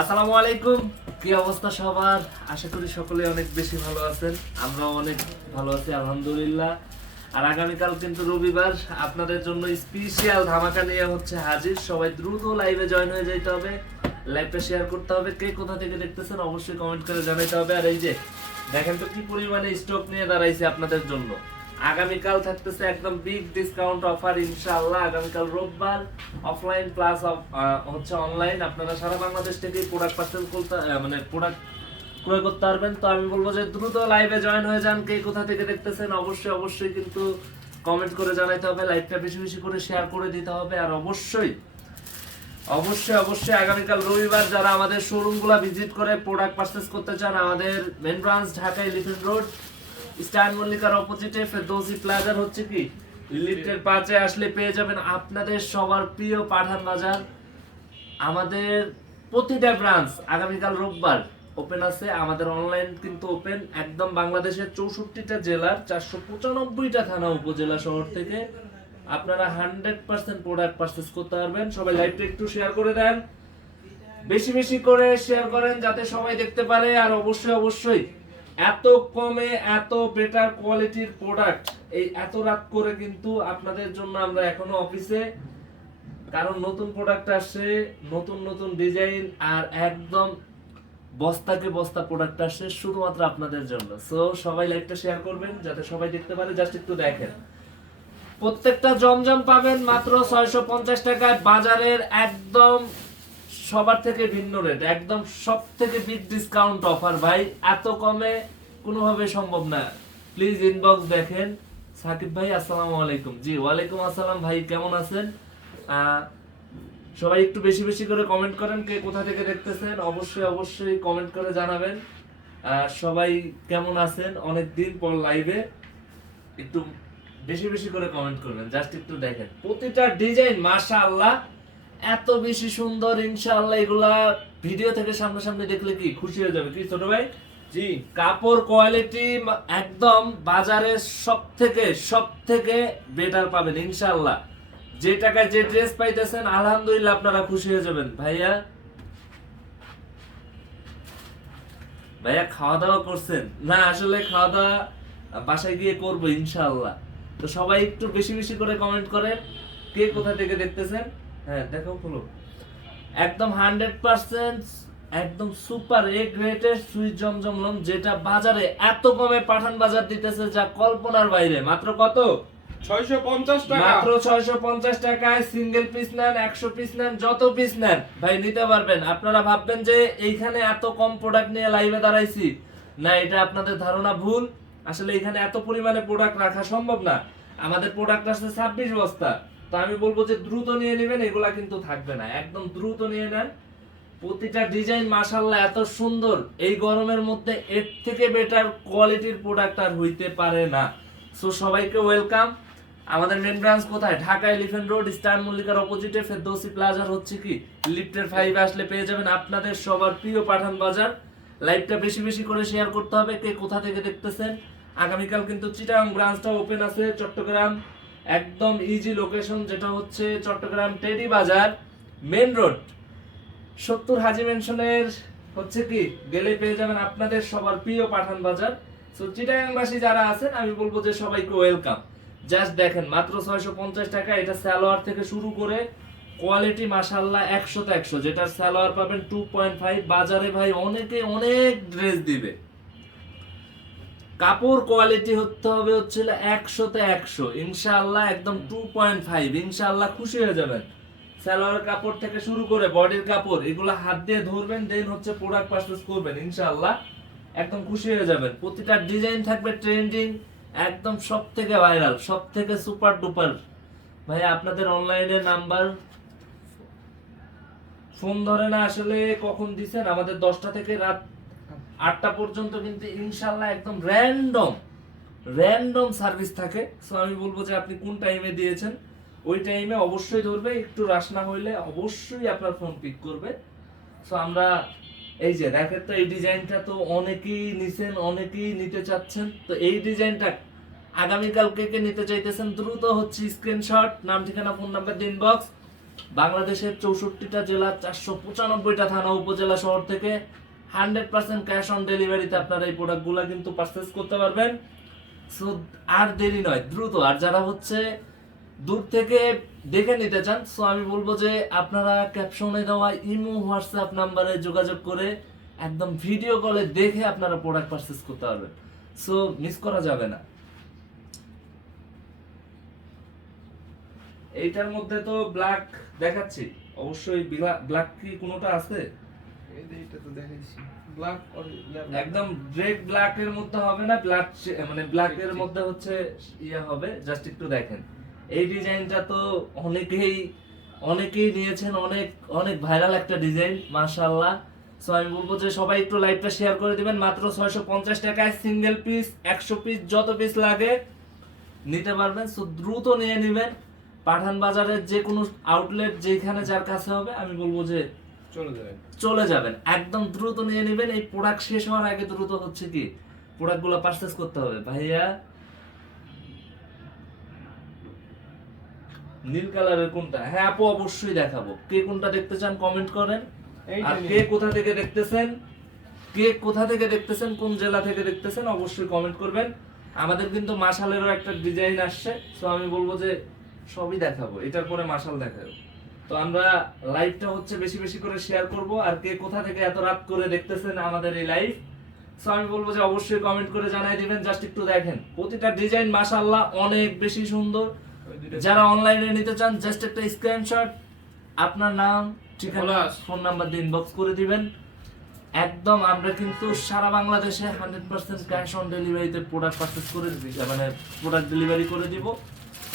আসসালামু আলাইকুম। কি অবস্থা সবার? আশা করি সকলে অনেক বেশি ভালো আছেন। আমরাও অনেক ভালো আছি, আলহামদুলিল্লাহ। আর আগামীকাল কিন্তু রবিবার। আপনাদের জন্য স্পেশাল ধামাকা নিয়ে হচ্ছে হাজির। সবাই দ্রুত লাইভে জয়েন হয়ে যেতে হবে। লাইভটা শেয়ার করতে হবে। কে কোথা থেকে দেখতেছেন অবশ্যই কমেন্ট করে জানাতে হবে। আর এই যে, দেখেন তো কি পরিমাণে স্টক নিয়ে দাঁড়াইছে আপনাদের জন্য। আগামীকাল থাকতেছে একদম বিগ ডিসকাউন্ট অফার ইনশাআল্লাহ। আগামীকাল রোববার অফলাইন প্লাস হচ্ছে অনলাইন আপনারা সারা বাংলাদেশ থেকে প্রোডাক্ট পার্সেল করতে মানে প্রোডাক্ট ক্রয় করতে পারবেন। তো আমি বলব যে দ্রুত লাইভে জয়েন হয়ে যান। কে কোথা থেকে দেখতেছেন, অবশ্যই অবশ্যই কিন্তু কমেন্ট করে জানাইতে হবে। লাইভটা বেশি বেশি করে শেয়ার করে দিতে হবে। আর অবশ্যই অবশ্যই অবশ্যই আগামীকাল রবিবার যারা আমাদের শোরুমগুলো ভিজিট করে প্রোডাক্ট পারচেস করতে চান, আমাদের main branch Dhaka Elephant Road Star মল্লিকার অপোজিটে ফেরদৌসি প্লাজার হচ্ছে কি? লিফটের পাশে আসলে পেয়ে যাবেন আপনাদের সবার প্রিয় পাঠান বাজার। আমাদের প্রতিটা ব্রাঞ্চ আগামীকাল রোববার ওপেন আছে। আমাদের অনলাইন কিন্তু ওপেন একদম বাংলাদেশের চৌষট্টিটা জেলার চারশো পঁচানব্বইটা থানা উপজেলা শহর থেকে আপনারা হান্ড্রেড পার্সেন্ট প্রোডাক্ট পারচেস করতে পারবেন। সবাই লাইভটা একটু শেয়ার করে দেন। বেশি বেশি করে শেয়ার করেন যাতে সবাই দেখতে পারে। আর অবশ্যই অবশ্যই এত কমে, এত বেটার কোয়ালিটির প্রোডাক্ট এই এত রাত করে কিন্তু আপনাদের জন্য আমরা এখনও অফিসে কারণ নতুন প্রোডাক্ট আসছে, নতুন নতুন ডিজাইন আর একদম বস্তাকে বস্তা প্রোডাক্ট আসে শুধুমাত্র আপনাদের জন্য। সো সবাই লাইভটা শেয়ার করবেন, যাতে সবাই দেখতে পারে জাস্ট একটু দেখেন। প্রত্যেকটা জমজম পাবেন মাত্র ছয়শো পঞ্চাশ টাকায়, বাজারের একদম সবার থেকে ভিন্ন রেট একদম সব থেকে বিগ ডিসকাউন্ট অফার ভাই, এত কমে কোনোভাবে সম্ভব না। প্লিজ ইনবক্স দেখেন। সাকিব ভাই, আসসালামু আলাইকুম। জি, ওয়ালাইকুম আসসালাম ভাই, কেমন আছেন? সবাই একটু বেশি বেশি করে কমেন্ট করেন কে কোথা থেকে দেখতেছেন। অবশ্যই অবশ্যই কমেন্ট করে জানাবেন। সবাই কেমন আছেন? অনেক দিন পর লাইভে একটু বেশি বেশি করে কমেন্ট করবেন। জাস্ট একটু দেখেন। প্রতিটা ডিজাইন মাশাআল্লাহ। এত বেশি সুন্দর ইনশাআল্লাহ এগুলা ভিডিও থেকে সামনাসামনি দেখলে কি খুশি হয়ে যাবে? কি ছোট ভাই? জি। কাপড় কোয়ালিটি একদম বাজারের সব থেকে সব থেকে বেটার পাবেন ইনশাআল্লাহ। যে টাকায় যে ড্রেস পাইতেছেন আলহামদুলিল্লাহ আপনারা খুশি হয়ে যাবেন। ভাইয়া? ভাইয়া খাওয়া দাওয়া করছেন? না আসলে খাওয়া দাওয়া বাসায় গিয়ে করব ইনশাআল্লাহ। তো সবাই একটু বেশি বেশি করে কমেন্ট করেন কে কোথা থেকে দেখতেছেন? হ্যাঁ দেখো খুলো। একদম হান্ড্রেড পার্সেন্ট একদম সুপার এ গ্রেটের সুইট যেটা বাজারে এত কমে পাঠান বাজার দিতেছে যা কল্পনার বাইরে। মাত্র কত? মাত্র ছয়শো পঞ্চাশ টাকায় সিঙ্গেল পিস নেন একশো পিস নেন যত পিস নেন। ভাই নিতে পারবেন। আপনারা ভাববেন যে এইখানে এত কম প্রোডাক্ট নিয়ে লাইভে দাঁড়াইছি। না এটা আপনাদের ধারণা ভুল। আসলে এখানে এত পরিমাণে প্রোডাক্ট রাখা সম্ভব না। আমাদের প্রোডাক্ট আসছে ছাব্বিশ বস্তা। তো আমি বলব যে দ্রুত নিয়ে নেবেন, এগুলা কিন্তু থাকবে না। একদম দ্রুত নিয়ে নেন। প্রতিটা ডিজাইন মাশাল্লাহ এত সুন্দর, এই গরমের মধ্যে এর থেকে বেটার কোয়ালিটির প্রোডাক্ট আর হইতে পারে না। সো সবাইকে ওয়েলকাম আমাদের মেন ব্রাঞ্চ কোথায়? ঢাকা এলিফেন্ট রোড স্টার মল্লিকার অপোজিটে ফেরদৌসি প্লাজার হচ্ছে কি? লিফটের ফাইভে আসলে পেয়ে যাবেন আপনাদের সবার প্রিয় পাঠান বাজার। লাইভটা বেশি বেশি করে শেয়ার করতে হবে। কে কোথা থেকে দেখতেছেন? আগামীকাল কিন্তু চিটাগাং ব্রাঞ্চটা ওপেন আছে, চট্টগ্রাম। একদম ইজি লোকেশন যেটা হচ্ছে চট্টগ্রাম টেডি বাজার মেন রোড সত্তর হাজি মেনশনের হচ্ছে কি গেলে পেয়ে যাবেন আপনাদের সবার প্রিয় পাঠান বাজার। সো চিটাগাংবাসী যারা আছেন, আমি বলব যে সবাইকে ওয়েলকাম জাস্ট দেখেন, মাত্র ছয়শো পঞ্চাশ টাকা, এটা সালোয়ার থেকে শুরু করে কোয়ালিটি মাসাল্লাহ একশোতে একশো। যেটা সালোয়ার পাবেন টু পয়েন্ট ফাইভ বাজারে ভাই অনেকে অনেক ড্রেস দিবে। কাপড় কোয়ালিটি হতে হবে হচ্ছিল একশোতে একশো। ইনশাআল্লাহ একদম টু পয়েন্ট ফাইভ ইনশাআল্লাহ খুশি হয়ে যাবেন। সালোয়ার কাপড় থেকে শুরু করে বডির কাপড়, এগুলো হাত দিয়ে ধরবেন দেন হচ্ছে প্রোডাক্ট পারচেস করবেন, ইনশাআল্লাহ একদম খুশি হয়ে যাবেন। প্রতিটা ডিজাইন থাকবে ট্রেন্ডিং একদম সব থেকে ভাইরাল সব থেকে সুপার ডুপার ভাই, আপনাদের অনলাইনে নাম্বার ফোন ধরে না আসলে কখন দিছেন? আমাদের দশটা থেকে রাত আটটা পর্যন্ত কিন্তু ইনশাল্লাহ একদম র্যান্ডম র্যান্ডম সার্ভিস থাকে। সো আমি বলব যে আপনি কোন টাইমে দিয়েছেন? ওই টাইমে অবশ্যই ধরবে। একটু রাশ না হইলে অবশ্যই আপনার ফোন পিক করবে। সো আমরা এই যে দেখেন তো, এই ডিজাইনটা তো অনেকেই নিছেন, অনেকেই নিতে চাচ্ছেন। তো এই ডিজাইনটা আগামীকাল কে কে নিতে চাইতেছেন? দ্রুত হচ্ছে স্ক্রিনশট নাম, ঠিকানা ফোন নাম্বার দিন বক্স বাংলাদেশের চৌষট্টিটা জেলা, চারশো পঁচানব্বইটা থানা, উপজেলা শহর থেকে হান্ড্রেড পার্সেন্ট ক্যাশ অন ডেলিভারিতে আপনারা এই প্রোডাক্টগুলো কিন্তু পারচেস করতে পারবেন। সো, আর দেরি নয়, দ্রুত। আর যারা হচ্ছে দূর থেকে দেখে নিতে চান, সো আমি বলব যে আপনারা ক্যাপশনে দেওয়া ইমো হোয়াটসঅ্যাপ নাম্বারে যোগাযোগ করে একদম ভিডিও কলে দেখে আপনারা প্রোডাক্ট পারচেস করতে পারবেন। সো মিস করা যাবে না। এইটার মধ্যে তো ব্ল্যাক দেখাচ্ছি। অবশ্যই ব্ল্যাক কি কোনোটা আছে? এই যে এটা তো দেখাইছি। ব্ল্যাক আর একদম রেড ব্ল্যাক এর মধ্যে হবে না ব্ল্যাক মানে ব্ল্যাক এর মধ্যে হচ্ছে ইয়া হবে জাস্ট একটু দেখেন। এই ডিজাইনটা তো অনেকেই অনেকেই নিয়েছেন অনেক অনেক ভাইরাল একটা ডিজাইন মাশাআল্লাহ। সো আমি বলব যে সবাই একটু লাইভটা শেয়ার করে দিবেন মাত্র 650 টাকায় সিঙ্গেল পিস 100 পিস যত পিস লাগে নিতে পারবেন। সো দ্রুত নিয়ে নেবেন। পাঠান বাজারের যে কোনো আউটলেট যেখানে যার কাছে হবে আমি বলব যে চলে যাবে চলে যাবেন। একদম দ্রুত নিয়ে নেবেন। এই প্রোডাক্ট শেষ হওয়ার আগে দ্রুত হচ্ছে কি প্রোডাক্টগুলো পারচেজ করতে হবে। ভাইয়া নীল কালারের কোনটা? হ্যাঁ আপু অবশ্যই দেখাবো। কে কোনটা দেখতে চান কমেন্ট করেন। আর কে কোথা থেকে দেখতেছেন কে কোথা থেকে দেখতেছেন কোন জেলা থেকে দেখতেছেন অবশ্যই কমেন্ট করবেন। আমাদের কিন্তু মাশালেরও একটা ডিজাইন আসছে। তো আমি বলব যে সবই দেখাবো। এটার পরে মাশাল দেখাবো। তো আমরা লাইভটা হচ্ছে বেশি বেশি করে শেয়ার করব আর কে কোথা থেকে এত রাত করে দেখতেছেন আমাদের এই লাইভ সো আমি বলব যে অবশ্যই কমেন্ট করে জানাই দিবেন জাস্ট একটু দেখেন। প্রতিটা ডিজাইন মাশাআল্লাহ অনেক বেশি সুন্দর। যারা অনলাইনে নিতে চান জাস্ট একটা স্ক্রিনশট আপনার নাম ঠিকানা ফোন নাম্বার দিয়ে ইনবক্স করে দিবেন। একদম আমরা কিন্তু সারা বাংলাদেশে হান্ড্রেড পার্সেন্ট ক্যাশ অন ডেলিভারিতে প্রোডাক্ট পারচেস করে মানে প্রোডাক্ট ডেলিভারি করে দিব।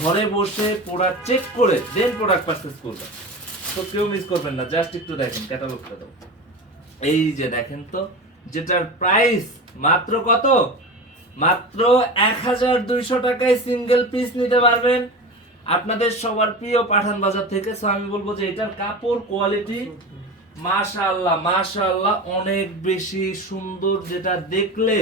ঘরে বসে প্রোডাক্ট চেক করে দেন প্রোডাক্ট পারচেস করবেন। তো কেউ মিস করবেন না জাস্ট একটু দেখেন ক্যাটালগটা দাও এই যে দেখেন তো, যেটার প্রাইস মাত্র কত? মাত্র এক হাজার দুইশো টাকায় সিঙ্গেল পিস নিতে পারবেন। আপনাদের সবার প্রিয় পাঠান বাজার থেকে সো আমি বলব যে এটার কাপড় কোয়ালিটি মাশাআল্লাহ মাশাআল্লাহ অনেক বেশি সুন্দর যেটা দেখলে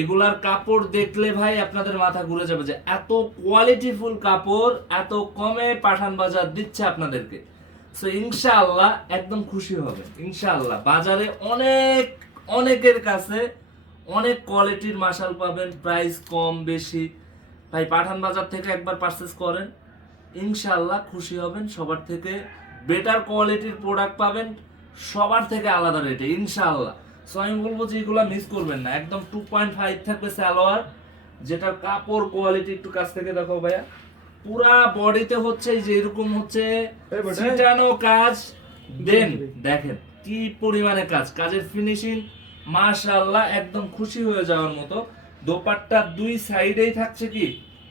এগুলার কাপড় দেখলে ভাই আপনাদের মাথা ঘুরে যাবে যে এত কোয়ালিটিফুল কাপড়, এত কমে পাঠান বাজার দিচ্ছে আপনাদেরকে। সো ইনশাআল্লাহ একদম খুশি হবে, ইনশাআল্লাহ। বাজারে অনেক, অনেকের কাছে অনেক কোয়ালিটির মাশাল পাবেন প্রাইস কম, বেশি। ভাই, পাঠান বাজার থেকে একবার পারচেস করেন, ইনশাআল্লাহ খুশি হবেন, সবার থেকে বেটার কোয়ালিটির প্রোডাক্ট পাবেন, সবার থেকে আলাদা রেটে ইনশাআল্লাহ। সো আমি বলব যে এগুলো মিস করবেন না। একদম টু পয়েন্ট ফাইভ থাকবে সালোয়ার যেটার কাপড় কোয়ালিটি একটু কাছ থেকে দেখো ভাইয়া। পুরা বডিতে হচ্ছে যে এরকম হচ্ছে ছিটানো কাজ। দেন দেখেন কি পরিমাণে কাজ। কাজের ফিনিশিং মাশাআল্লাহ একদম খুশি হয়ে যাওয়ার মতো। দোপাট্টার দুই সাইডেই থাকছে কি?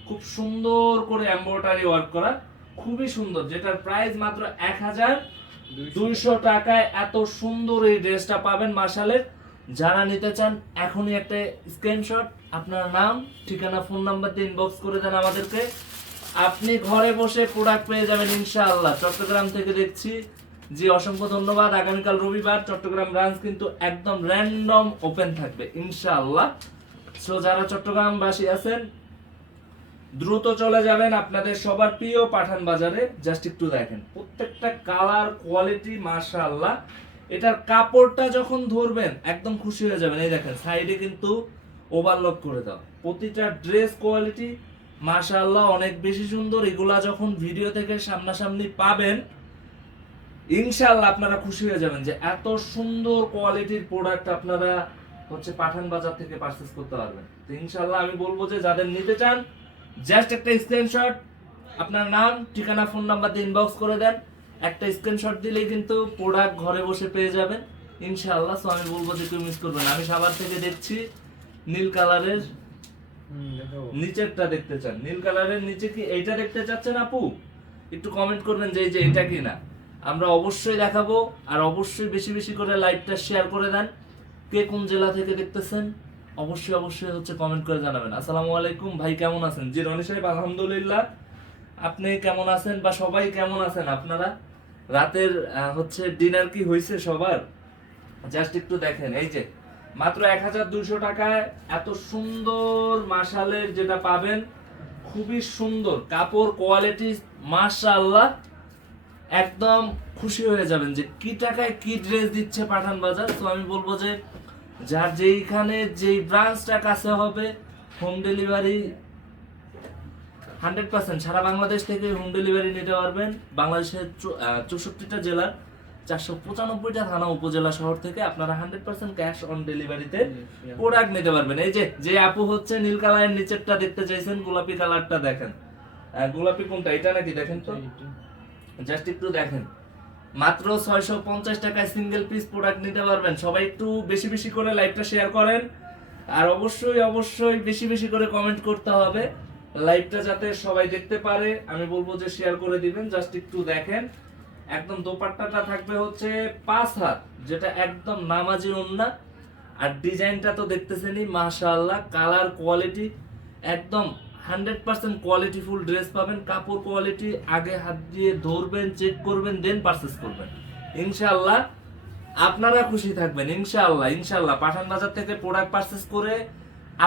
খুব সুন্দর করে এমব্রয়ডারি ওয়ার্ক করা। খুবই সুন্দর। যেটার প্রাইস মাত্র এক হাজার দুইশো টাকায় এত সুন্দর এই ড্রেসটা পাবেন মার্শালের যারা নিতে চান, এখনই একটা স্ক্রিনশট আপনার নাম, ঠিকানা ফোন নাম্বার দিয়ে ইনবক্স করে দেন আমাদেরকে। আপনি ঘরে বসে প্রোডাক্ট পেয়ে যাবেন ইনশাআল্লাহ। চট্টগ্রাম থেকে দেখছি জি অসংখ্য ধন্যবাদ। আগামীকাল রবিবার চট্টগ্রাম ব্রাঞ্চ কিন্তু একদম র্যান্ডম ওপেন থাকবে, ইনশাআল্লাহ। সো যারা চট্টগ্রামবাসী আছেন দ্রুত চলে যাবেন আপনাদের সবার প্রিয় পাঠান বাজারে। জাস্ট একটু দেখেন, প্রত্যেকটা কালার, কোয়ালিটি, মাশাআল্লাহ। এটার কাপড়টা যখন ধরবেন, একদম খুশি হয়ে যাবেন। এই দেখেন, সাইডে কিন্তু ওভারলক করে দাও। প্রতিটা ড্রেস কোয়ালিটি মাশাআল্লাহ, অনেক বেশি সুন্দর। এগুলা যখন ভিডিও থেকে সামনাসামনি পাবেন, ইনশাআল্লাহ আপনারা খুশি হয়ে যাবেন যে এত সুন্দর কোয়ালিটির প্রোডাক্ট আপনারা হচ্ছে পাঠান বাজার থেকে পারচেস করতে পারবেন। তো ইনশাআল্লাহ আমি বলব যে যাদের নিতে চান জাস্ট একটা স্ক্রিনশট আপনার নাম ঠিকানা ফোন নাম্বার দিয়ে ইনবক্স করে দেন। একটা স্ক্রিনশট দিলেই কিন্তু প্রোডাক্ট ঘরে বসে পেয়ে যাবেন। ইনশাআল্লাহ সো আমি বলব যে কেউ মিস করবেন না। আমি সাবার থেকে দেখছি নীল কালারের। নিচেরটা দেখতে চান। নীল কালারের নিচে কি এইটা দেখতে চাচ্ছেন আপু? একটু কমেন্ট করবেন যে এই যে এটা কি না আমরা অবশ্যই দেখাবো আর অবশ্যই বেশি বেশি করে লাইভটা শেয়ার করে দেন। কে কোন জেলা থেকে দেখতেছেন? অবশ্যই অবশ্যই হচ্ছে কমেন্ট করে জানাবেন। আসসালামু আলাইকুম, ভাই কেমন আছেন? জি, রনি সাহেব, আলহামদুলিল্লাহ। আপনি কেমন আছেন বা সবাই কেমন আছেন আপনারা? রাতের হচ্ছে ডিনার কি হয়েছে সবার? জাস্ট একটু দেখেন, এই যে, মাত্র এক হাজার দুইশো টাকায় এত সুন্দর মাশালের যেটা পাবেন, খুবই সুন্দর। কাপড় কোয়ালিটি মাশাআল্লাহ একদম খুশি হয়ে যাবেন যে কি টাকায় কি ড্রেস দিচ্ছে পাঠান বাজার? তো আমি বলব যে যার যেইখানে যেই ব্রাঞ্চটা কাছে হবে হোম ডেলিভারি হান্ড্রেড পার্সেন্ট সারা বাংলাদেশ থেকে হোম ডেলিভারি নিতে পারবেন। বাংলাদেশের চৌষট্টিটা জেলার চারশো পঁচানব্বইটা থানা উপজেলা শহর থেকে আপনারা হান্ড্রেড পার্সেন্ট ক্যাশ অন ডেলিভারিতে প্রোডাক্ট নিতে পারবেন। এই যে যে আপু হচ্ছে নীল কালারের নিচেরটা দেখতে চাইছেন গোলাপি কালারটা দেখেন। গোলাপি কোনটা? এটা নাকি দেখেন তো? জাস্ট একটু দেখেন। মাত্র ছয়শো পঞ্চাশ টাকায় সিঙ্গেল পিস প্রোডাক্ট নিতে পারবেন। সবাই একটু বেশি বেশি করে লাইভটা শেয়ার করেন। আর অবশ্যই অবশ্যই বেশি বেশি করে কমেন্ট করতে হবে। লাইভটা যাতে সবাই দেখতে পারে, আমি বলব যে শেয়ার করে দিবেন জাস্ট একটু দেখেন। একদম দোপাট্টাটা থাকবে হচ্ছে পাঁচ হাত, যেটা একদম নামাজি ওন্না। আর ডিজাইনটা তো দেখতেছেনই, মাশাআল্লাহ কালার কোয়ালিটি একদম হান্ড্রেড পার্সেন্ট কোয়ালিটিফুল ড্রেস পাবেন, কাপড় কোয়ালিটি আগে হাত দিয়ে ধরবেন চেক করবেন দেন পারচেস করবেন। ইনশাআল্লাহ আপনারা খুশি থাকবেন, ইনশাআল্লাহ ইনশাআল্লাহ। পাঠান বাজার থেকে প্রোডাক্ট পারচেস করে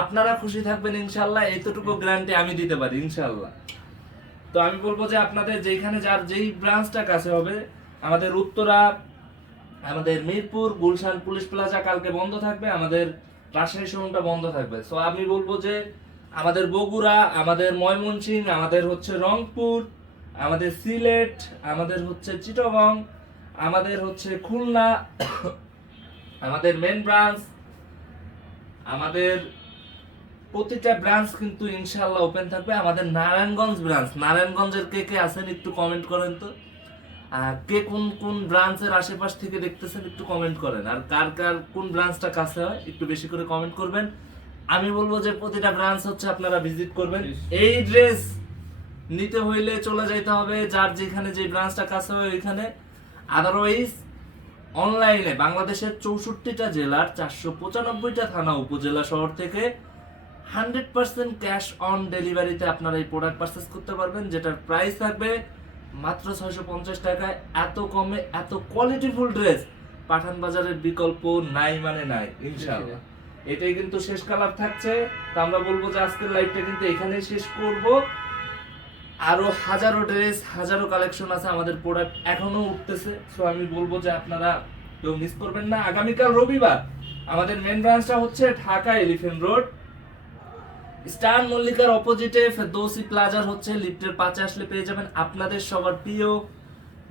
আপনারা খুশি থাকবেন, ইনশাআল্লাহ। এতটুকু গ্যারান্টি আমি দিতে পারি, ইনশাআল্লাহ। তো আমি বলব যে আপনাদের যেখানে যার যেই ব্রাঞ্চটা কাছে হবে, আমাদের উত্তরা, আমাদের মিরপুর, গুলশান পুলিশ প্লাজা কালকে বন্ধ থাকবে, আমাদের রাজশাহী শোরুমটা বন্ধ থাকবে। সো আমি বলব যে আমাদের বগুড়া, আমাদের ময়মনসিংহ, আমাদের হচ্ছে রংপুর, আমাদের সিলেট, আমাদের হচ্ছে চিটগং, আমাদের হচ্ছে খুলনা, আমাদের মেন ব্রাঞ্চ আমাদের প্রতিটা ব্রাঞ্চ কিন্তু ইনশাল্লাহ ওপেন থাকবে। আমাদের নারায়ণগঞ্জ ব্রাঞ্চ নারায়ণগঞ্জের কে কে আছেন একটু কমেন্ট করেন তো। আর কে কোন কোন ব্রাঞ্চের আশেপাশ থেকে দেখতেছেন একটু কমেন্ট করেন। আর কার কার কোন ব্রাঞ্চটা কাছে হয় একটু বেশি করে কমেন্ট করবেন। আমি বলব যে প্রতিটা ব্রাঞ্চ হচ্ছে আপনারা ভিজিট করবেন। এই ড্রেস নিতে হইলে চলে যাইতে হবে যার যেখানে যে ব্রাঞ্চটা কাছে হয় ওইখানে। আদারওয়াইজ অনলাইনে বাংলাদেশের চৌষট্টিটা জেলার চারশো পঁচানব্বইটা থানা উপজেলা শহর থেকে হান্ড্রেড পার্সেন্ট ক্যাশ অন ডেলিভারিতে আপনারা এই প্রোডাক্ট পারচেস করতে পারবেন যেটার প্রাইস থাকবে মাত্র ছয়শো পঞ্চাশ টাকায় এত কমে এত কোয়ালিটিফুল ড্রেস পাঠান বাজারের বিকল্প নাই মানে নাই ইনশাআল্লাহ। এটাই কিন্তু শেষ কালার থাকছে। তো আমরা বলব যে আজকের লাইভটা কিন্তু এখানেই শেষ করব। আরও হাজারো ড্রেস হাজারো কালেকশন আছে আমাদের প্রোডাক্ট এখনও উঠতেছে। সো আমি বলব যে আপনারা কেউ মিস করবেন না। আগামীকাল রবিবার আমাদের মেন ব্রাঞ্চটা হচ্ছে ঢাকা এলিফেন্ট রোড স্টার মল্লিকার অপোজিটে ফেরদৌসি প্লাজার হচ্ছে লিফটের পাঁচে আসলে পেয়ে যাবেন আপনাদের সবার প্রিয়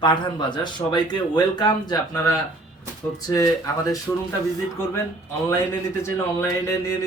পাঠান বাজার। সবাইকে ওয়েলকাম যে আপনারা হচ্ছে আমাদের শোরুমটা ভিজিট করবেন। অনলাইনে নিতে চাইলে অনলাইনে নিয়ে